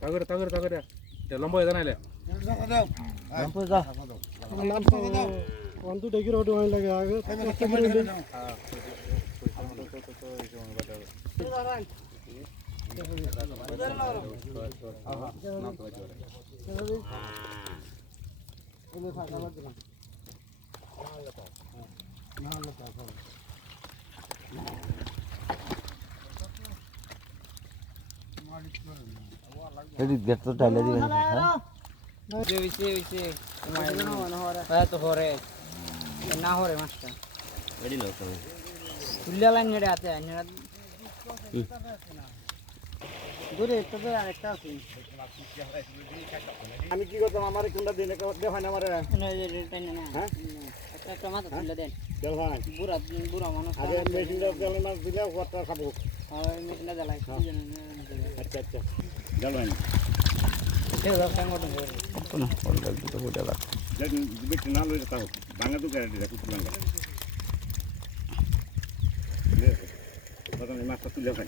তাগরে লম্বা হয়ে জানাইলে অন্তু ডেকি রোড ওই লাগে আগে এদিক গেট তো ডালে দিবেন হ্যাঁ তো হরে না হরে মাছটা এডি লোক তুল্লা লাইন নেড়ে আছে নেড়া দূরে তো আরেকটা আছে আমি কি করতাম আমার কোনটা দিনে দেখাই না আমারে হ্যাঁ একটা মাথা তুলে দেন চল ভাই বুড়া মানুষ আগে মেশিনটা তেল মাছ দিলে কতটা খাবো আর মেশিনটা জ্বালাই আচ্ছা আচ্ছা চল ভাই এই ব্যবসা করতে হবে না বললে দুটো ফুটে লাগ jadi begitu nalu itu tahu bangga tuh kayak tidak kutu bangga ini baru nih mas satu jalan